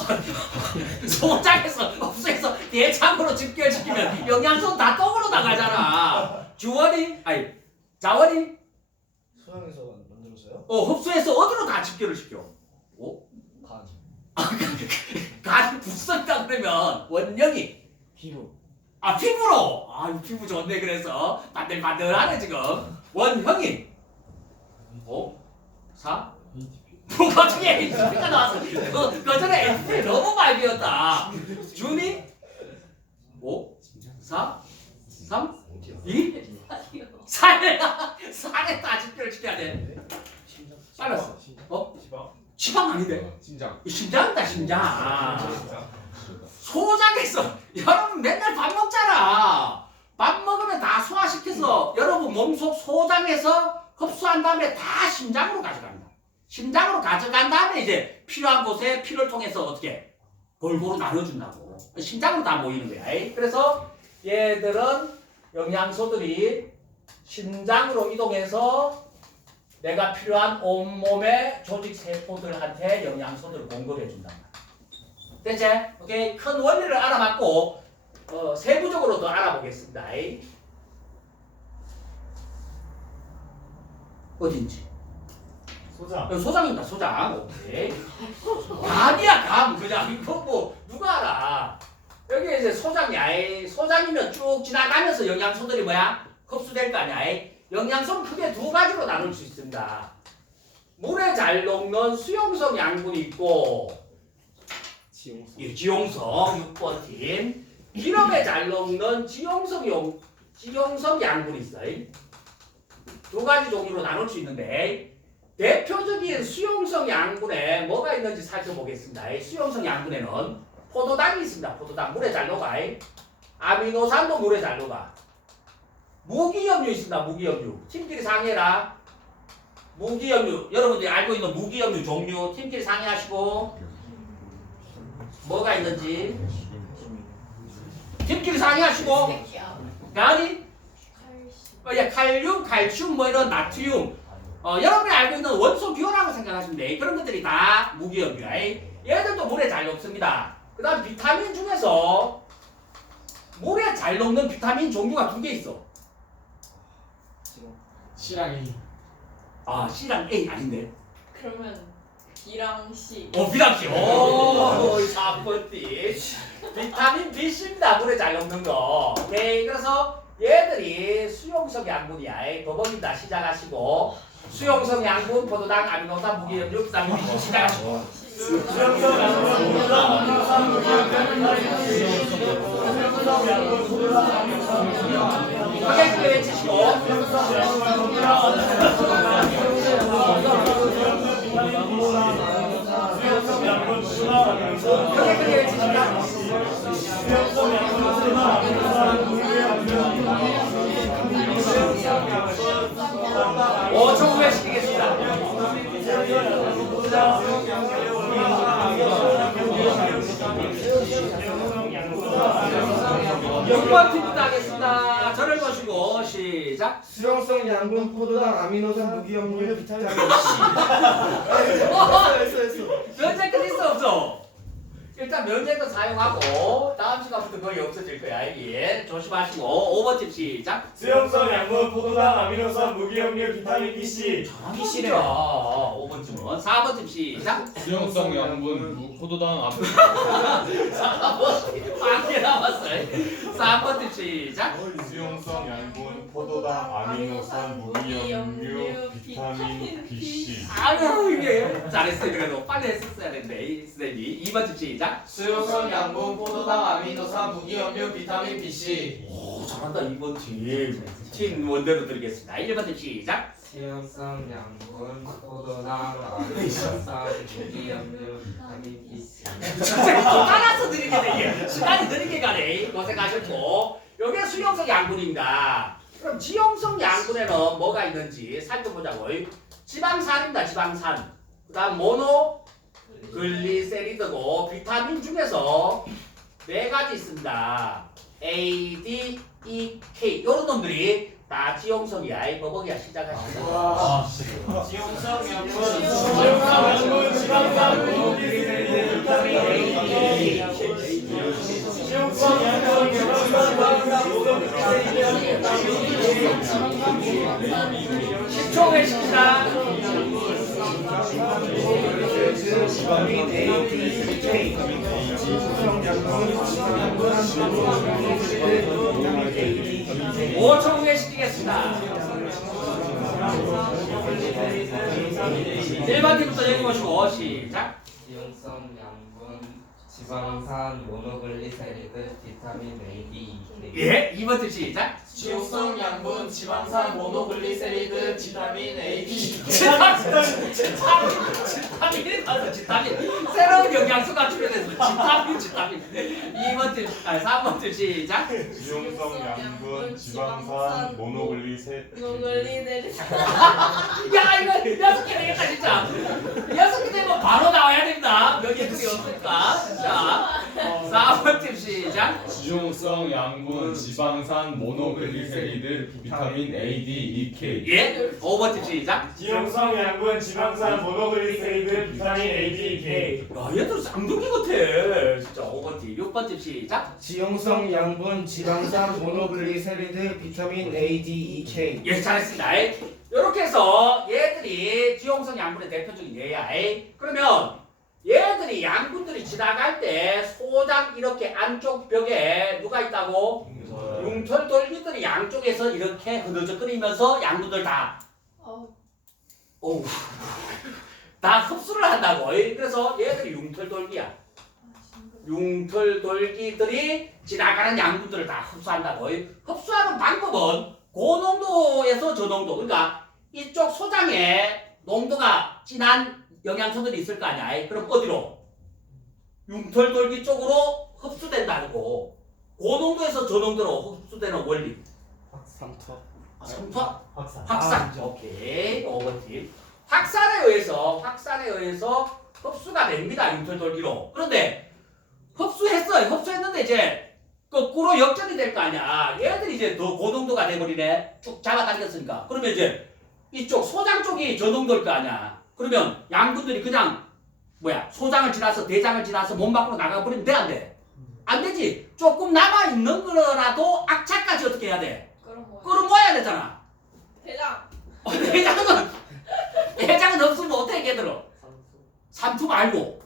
소장에서 흡수해서 대창으로 집결시키면 영양소 다 똥으로 나가잖아. 주원이 아니 자원이? 소양에서 만들었어요? 어 흡수해서 어디로 다 집결을 시켜? 오? 간. 간 붙었다 그러면 원령이. 피부. 아 피부로? 아 피부 좋네 그래서. 반들반들하네 지금. 원형이. 5 4 뭐가 중에 HP가 나왔어 그, 그 전에 HP 너무 많이 배웠다 준이 5 4 3 2 4에 4에 다 집결을 시켜야 돼 빨랐어 어? 지방 아닌데 심장. 이 심장이다 심장. 소장에서 여러분 맨날 밥 먹잖아. 밥 먹으면 다 소화시켜서 여러분 몸속 소장에서 흡수한 다음에 다 심장으로 가져갑니다. 심장으로 가져간 다음에 이제 필요한 곳에 피를 통해서 어떻게 골고루 나눠준다고. 심장으로 다 모이는 거야. 그래서 얘들은 영양소들이 심장으로 이동해서 내가 필요한 온몸의 조직 세포들한테 영양소들을 공급해 준단 말이야. 됐지? 오케이. 큰 원리를 알아봤고, 어, 세부적으로 더 알아보겠습니다. 어딘지. 소장. 여기 소장입니다, 소장. 오케이. 감이야, 감. 그냥. 이거 뭐, 누가 알아. 여기 이제 소장이, 아이, 소장이면 쭉 지나가면서 영양소들이 뭐야? 흡수될 거 아니야. 영양소는 크게 두 가지로 나눌 수 있습니다. 물에 잘 녹는 수용성 양분이 있고, 이 지용성 6번 팀 기름에 잘 녹는 지용성 용 지용성 양분이 있어요. 두 가지 종류로 나눌 수 있는데 대표적인 수용성 양분에 뭐가 있는지 살펴보겠습니다. 이 수용성 양분에는 포도당이 있습니다. 포도당 물에 잘 녹아. 아미노산도 물에 잘 녹아. 무기염류 있습니다. 무기염류. 팀끼리 상의해라. 무기염류 여러분들이 알고 있는 무기염류 종류 팀끼리 상의하시고 뭐가 있는지 팀끼리 상의하시고 아니 어, 예, 칼륨, 칼슘, 뭐 이런 나트륨 어, 여러분이 알고 있는 원소 기호라고 생각하시면 돼 그런 것들이 다 무기염류야 얘들도 물에 잘 녹습니다. 그 다음 비타민 중에서 물에 잘 녹는 비타민 종류가 두 개 있어. C랑 아 C랑 A 아닌데. 그러면 B랑 C. 어 비타민 오 4번띠 비타민 BC입니다. 물에 잘 녹는 거. 오케이. 그래서 얘들이 수용성 양분이야. 에이, 버벅입니다. 시작하시고 수용성 양분 포도당 아미노산 무기염류 포도당, 아미노산, 크게 크게 외치시고. 크게 외치시고. 수용성 양분, 포도당, 아미노산, 무기염류, 5초 후에 시키겠습니다. 6번 팀부터 하겠습니다. 저를 보시고 시작. 수용성 양분 포도당 아미노산 무기염류 비타민 C 면제 끝 있어 없어? 일단 면제도 사용하고 다음 시간부터 거의 없어질 거야 예 조심하시고. 5번 팀 시작. 수용성 양분, 포도당, 아미노산, 무기염류, 비타민 BC, 잘하시네 5번 팀은 4번 팀 시작. 수용성 양분 무 포도당 앞 4번 반개 남았어요. 4번 팀 시작. 수용성 양분 포도당 아미노산 무기염류 비타민 BC 아유 이게 잘했어요. 그래도 빨리 했었어야 되는데. 선생님이. 2번 팀 시작 수용성 양분 포도당 아미노산 무기염류 비타민 BC 오 잘한다 2번 팀 팀 원대로 드리겠습니다 1번 팀 시작 수용성 양분 포도당 아미노산 무기염류 비타민 C 따라서 느리게 돼. 시간이 느리게 가네. 고생하셨고. 요게 수용성 양분입니다. 그럼 지용성 양분에는 뭐가 있는지 살펴보자고. 지방산입니다. 지방산. 그 다음 모노 글리세리드고 비타민 중에서 네 가지 있습니다. A, D, E, K 이런 놈들이 다 지용성이야. 이 버벅이야 시작하시죠. 지용성 명분 지방산 공기들이 지용성 명분 지방산 10초 회식이다. 5초 후에 시키겠습니다. 1번 팀부터 읽어보시고 시작. 지용성 양분 지방산 모노글리세리드 비타민 A, D, E, K 예, 2번 팀 시작. 지용성 양분 지방산 모노글리세리드 비타민 A, D, 지타민, 지타민, 지타민이 나서 지타민. 새로운 영양소가 출현해서 지타민, 지타민. 2번 팀, 아, 3번 팀 시작. 지용성 양분 지방산 모노글리세 모글리들이 야, 이거 여섯 개 되겠다, 진짜. 여섯 개 되면 바로 나와야 됩니다. 여기 둘이 없으니까. 자, 4번 팀 시작. 지용성 양분 지방산 모노글 리세리드 비타민 A, D, E, K 예, 5번 팀 시작. 지용성 양분 지방산 모노글리세리드 비타민 A, D, K 야, 얘들 쌍둥이 같아. 진짜 5번 팀, 6번 팀 시작. 지용성 양분 지방산 모노글리세리드 비타민 A, D, E, K 예, 잘했습니다. 이렇게 해서 얘들이 지용성 양분의 대표적인 예야. 그러면 얘들이 양분들이 지나갈 때 소장 이렇게 안쪽 벽에 누가 있다고? 융털 돌기들이 양쪽에서 이렇게 흐느적거리면서 양분들 다 어, 오, 다 흡수를 한다고. 그래서 얘들이 융털 돌기야. 융털 돌기들이 지나가는 양분들을 다 흡수한다고. 흡수하는 방법은 고농도에서 저농도. 그러니까 이쪽 소장에 농도가 진한 영양소들이 있을 거 아니야. 그럼 어디로? 융털 돌기 쪽으로 흡수된다고. 고농도에서 저농도로 흡수되는 원리. 삼투 아, 삼투? 확산 확산. 오케이. 5번 팀. 확산에 의해서 확산에 의해서 흡수가 됩니다. 융털 돌기로. 그런데 흡수했어요. 흡수했는데 이제 거꾸로 역전이 될 거 아니야. 얘들이 이제 더 고농도가 돼버리네. 쭉 잡아당겼으니까. 그러면 이제 이쪽 소장 쪽이 저농도일 거 아니야. 그러면 양분들이 그냥 뭐야 소장을 지나서 대장을 지나서 몸 밖으로 나가버리면 돼 안 돼? 안 되지. 조금 남아 있는 거라도 악착까지 어떻게 해야 돼? 그런 거. 끌어모아야 되잖아. 대장. 어, 대장은 대장은 없으면 어떻게 얘들어? 삼투 말고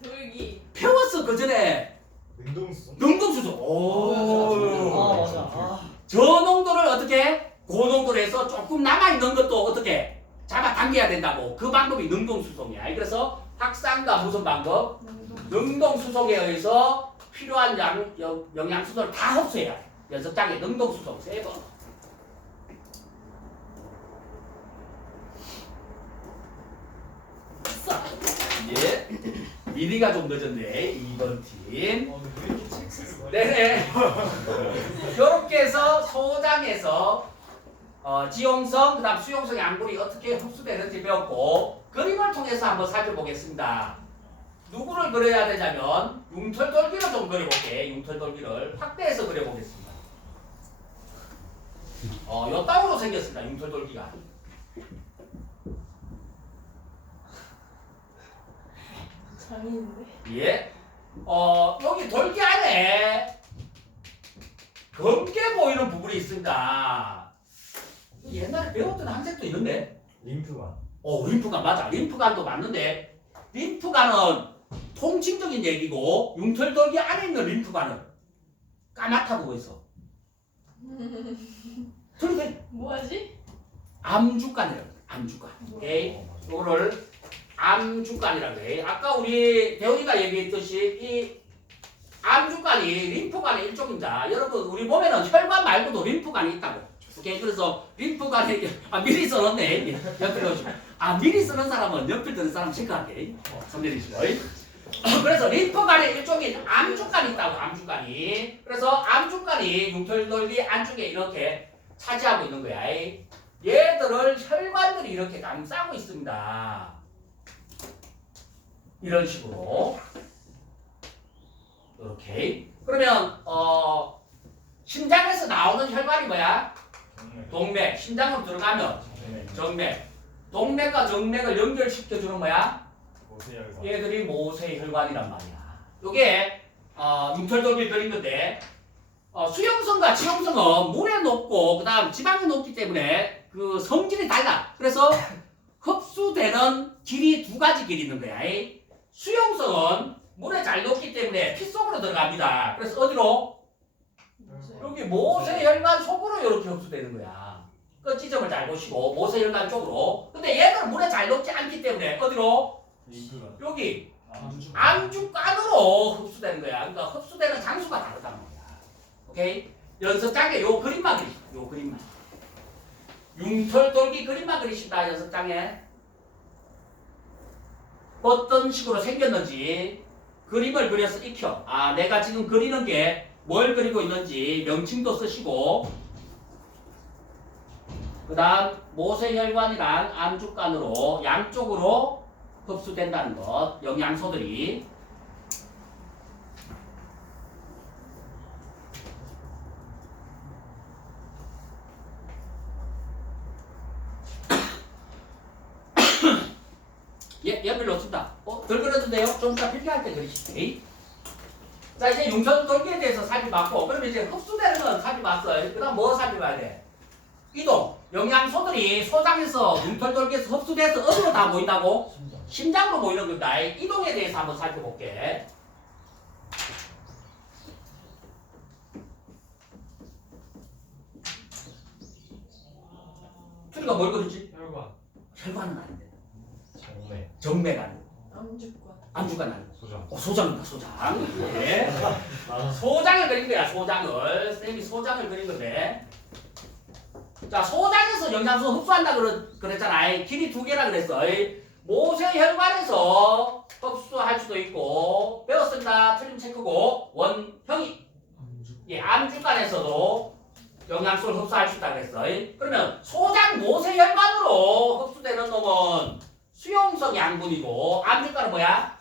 돌기. 배웠어 그 전에 능동수 능동수소. 오. 아 맞아 아 저 농도를 어떻게 고농도로 해서 조금 남아 있는 것도 어떻게 잡아 당겨야 된다고. 그 방법이 능동수송이야. 그래서 확산과 무슨 방법? 능동수송에 의해서 필요한 양, 영, 영양소들을 다 흡수해야 돼. 여섯 장에 능동수송 세 번. 예. 미리가 좀 늦었네. 2번 팀. 네네. 이렇게 해서 소장에서 어, 지용성, 그 다음 수용성 양분이 어떻게 흡수되는지 배웠고 그림을 통해서 한번 살펴보겠습니다. 누구를 그려야 되냐면 융털돌기를 좀 그려볼게. 융털돌기를 확대해서 그려보겠습니다. 어, 요 땅으로 생겼습니다. 융털돌기가. 장인인데. 예. 어, 여기 돌기 안에 검게 보이는 부분이 있습니다. 옛날에 배웠던 항색도 있는데. 림프관 어, 림프관 맞아. 림프관도 맞는데 림프관은 통칭적인 얘기고 융털 돌기 안에 있는 림프관은 까맣다고 있어. 그런데 뭐하지? 암주관이라고 해. 암주관. 오케이. 이거를 암주관이라고 해. 아까 우리 대훈이가 얘기했듯이 이 암주관이 림프관의 일종입니다. 여러분 우리 몸에는 혈관 말고도 림프관이 있다고. 오케이 그래서 림프관에 아 미리 써놨네 옆에 넣어주고 아 미리 쓰는 사람은 옆에 드는 사람 체크할게 어, 손 내리시고 그래서 림프관의 일종인 암주관이 있다고 암주관이. 그래서 암주관이 융털 넓이 안쪽에 이렇게 차지하고 있는 거야. 얘들을 혈관들이 이렇게 감싸고 있습니다. 이런 식으로. 이렇게 그러면 어 심장에서 나오는 혈관이 뭐야? 동맥. 심장으로 들어가면 정맥. 동맥과 정맥을 연결시켜주는 뭐야? 오세요 얘들이 모세 혈관이란 말이야. 요게 어, 그린 건데 어, 수용성과 지용성은 물에 높고 그다음 지방이 높기 때문에 그 성질이 달라. 그래서 흡수되는 길이 두 가지 길이 있는 거야. 이 수용성은 물에 잘 녹기 때문에 피 속으로 들어갑니다. 그래서 어디로? 여기 모세혈관 속으로 이렇게 흡수되는 거야. 그 지점을 잘 보시고 모세혈관 쪽으로. 근데 얘는 물에 잘 녹지 않기 때문에 어디로? 여기 안주관으로 흡수되는 거야. 그러니까 흡수되는 장소가 다르다는 거야. 오케이? 연습장에 요 그림만 그리십시오. 요 그림만. 융털 돌기 그림만 그리십니다. 연습장에. 어떤 식으로 생겼는지 그림을 그려서 익혀. 아, 내가 지금 그리는 게 뭘 그리고 있는지 명칭도 쓰시고 그 다음 모세혈관이랑 안주관으로 양쪽으로 흡수된다는 것, 영양소들이 예, 옆을 놓친다. 어, 덜 그려도 돼요? 좀 이따 필기할 때 그리시지. 자, 이제 용선 돌기에 대해서 살펴봤고, 그러면 이제 흡수되는 건 살펴봤어요. 그 다음 뭐 살펴봐야 돼? 이동. 영양소들이 소장에서 융털 돌기에서 흡수돼서 어디로 다 모인다고? 심장으로 모이는 겁니다. 이동에 대해서 한번 살펴볼게. 트리가 뭘 그리지? 혈관. 혈관은 아닌데. 정맥. 정맥 아니고. 암주권. 안주관 아니고. 소장. 어, 소장입니다, 소장. 네. 소장을 그린 거야, 소장을. 쌤이 소장을 그린 건데. 자, 소장에서 영양소 흡수한다 그랬잖아. 길이 두 개라 그랬어. 모세혈관에서 흡수할 수도 있고, 배웠습니다. 틀림 체크고, 원형이. 예, 암주간에서도 영양소를 흡수할 수 있다 그랬어. 그러면 소장 모세혈관으로 흡수되는 놈은 수용성 양분이고, 암주간은 뭐야?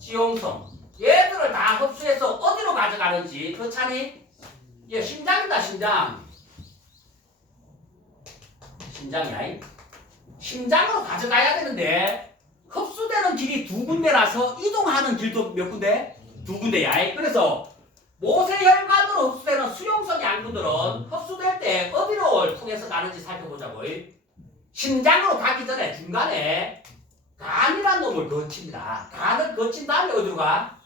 지용성. 얘들을 다 흡수해서 어디로 가져가는지 그 차니 얘 심장이다 심장. 심장이야. 이. 심장으로 가져가야 되는데 흡수되는 길이 두 군데라서 이동하는 길도 몇 군데? 두 군데야. 이. 그래서 모세혈관으로 흡수되는 수용성 양분들은 흡수될 때 어디로 통해서 가는지 살펴보자고. 이. 심장으로 가기 전에 중간에 간이라는 놈을 거칩니다. 간을 거친 다음에 어디로 가?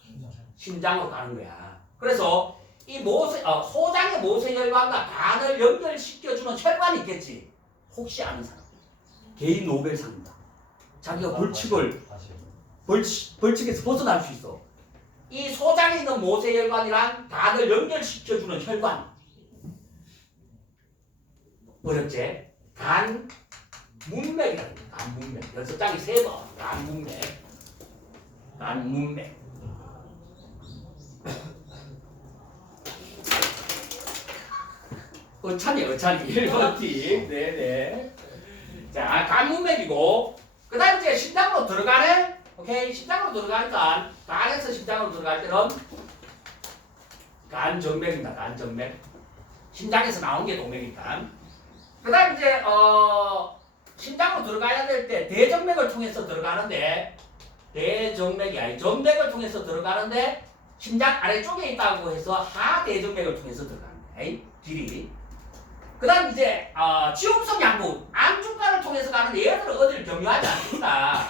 심장으로 가는 거야. 그래서 이 모세, 어, 소장의 모세혈관과 간을 연결시켜주는 혈관이 있겠지. 혹시 아는 사람? 개인 노벨상입니다. 자기가 벌칙을 다시. 벌칙, 벌칙에서 벗어날 수 있어. 이 소장에 있는 모세혈관이랑 간을 연결시켜주는 혈관. 어렵지? 간 문맥이라는 거야. 간 문맥. 연습장이 세 번. 간 문맥. 간 문맥. 어찬이 어찬이 1번 팀. 네네. 자, 간 문맥이고 그 다음에 이제 심장으로 들어가는 오케이 심장으로 들어가니까 간에서 심장으로 들어갈 때는 간정맥입니다. 간정맥. 심장에서 나온 게 동맥이니까. 그 다음 이제 어 심장으로 들어가야 될 때 대정맥을 통해서 들어가는데 대정맥이 아니 정맥을 통해서 들어가는데 심장 아래쪽에 있다고 해서 하대정맥을 통해서 들어가는 거야. 길이. 그 다음 이제 어, 지용성 양분 안중간을 통해서 가는데 얘들은 어디를 경유하지 않습니다.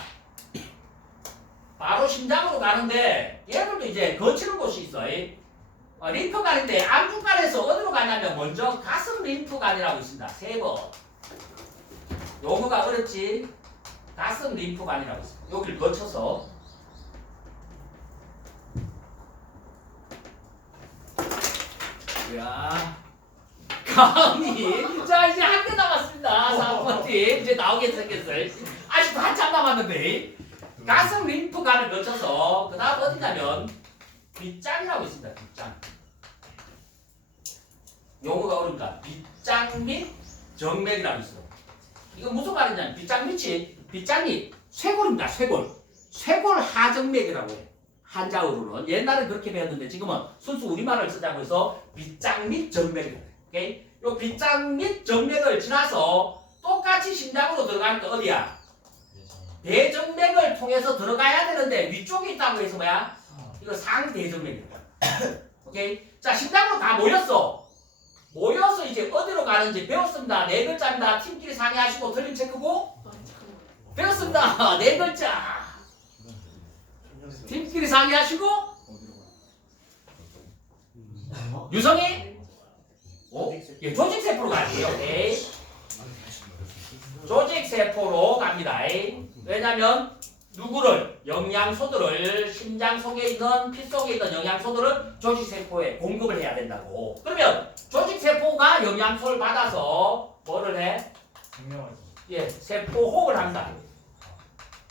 바로 심장으로 가는데 얘들도 이제 거치는 곳이 있어. 어, 림프관인데 안중간에서 어디로 가냐면 먼저 가슴 림프관이라고 있습니다. 세 번. 용어가 어렵지? 가슴 림프관이라고 있습니다. 여기를 거쳐서 야 감히 자 이제 한 개 남았습니다. 4번 팀 이제 나오게 생겼어요. 아직도 한참 남았는데 가슴 림프관을 거쳐서 그 다음 어디냐면 빗장이라고 있습니다. 빗장. 용어가 어렵다. 빗장 및 정맥이라고 있어. 이거 무슨 말이냐면 빗장 밑이 빗장이 쇄골입니다. 쇄골. 쇄골 하정맥이라고 해. 한자어로는 옛날에 그렇게 배웠는데 지금은 순수 우리말을 쓰자고 해서 빗장 및 정맥이라고 해. 오케이? 요 빗장 및 정맥을 지나서 똑같이 심장으로 들어가니까 어디야? 대정맥을 통해서 들어가야 되는데 위쪽에 있다고 해서 뭐야? 이거 상대정맥이다. 오케이? 자, 심장으로 다 모였어. 모여서 이제 어디로 가는지 배웠습니다. 네 글자입니다. 팀끼리 상의하시고 틀림 체크고. 배웠습니다. 네 글자. 팀끼리 상의하시고 유성이 어? 예, 조직 세포로 갈게요. 조직 세포로 갑니다. 왜냐면 누구를 영양소들을 심장 속에 있는 피 속에 있는 영양소들을 조직 세포에 공급을 해야 된다고. 그러면 조직 세포가 영양소를 받아서 뭐를 해? 예, 세포 호흡을 한다.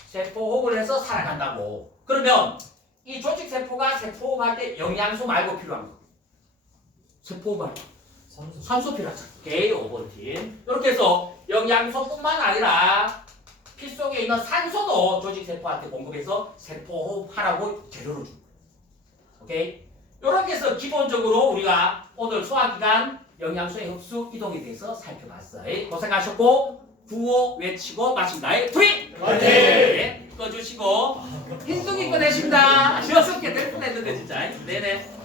세포 호흡을 해서 살아간다고. 그러면 이 조직 세포가 세포 호흡할 때 영양소 말고 필요한 거. 세포 호흡할 때 산소 필요하죠. 오케이, 5번 팀. 이렇게 해서 영양소뿐만 아니라 피 속에 있는 산소도 조직 세포한테 공급해서 세포 호흡하라고 재료를 줍니다. 오케이? 이렇게 해서 기본적으로 우리가 오늘 소화기관 영양소의 흡수 이동에 대해서 살펴봤어요. 고생하셨고 구호 외치고 마칩니다. 프리! 네, 꺼주시고 흰둥이 꺼내십니다. 여섯 개될 뻔했는데 진짜. 네네.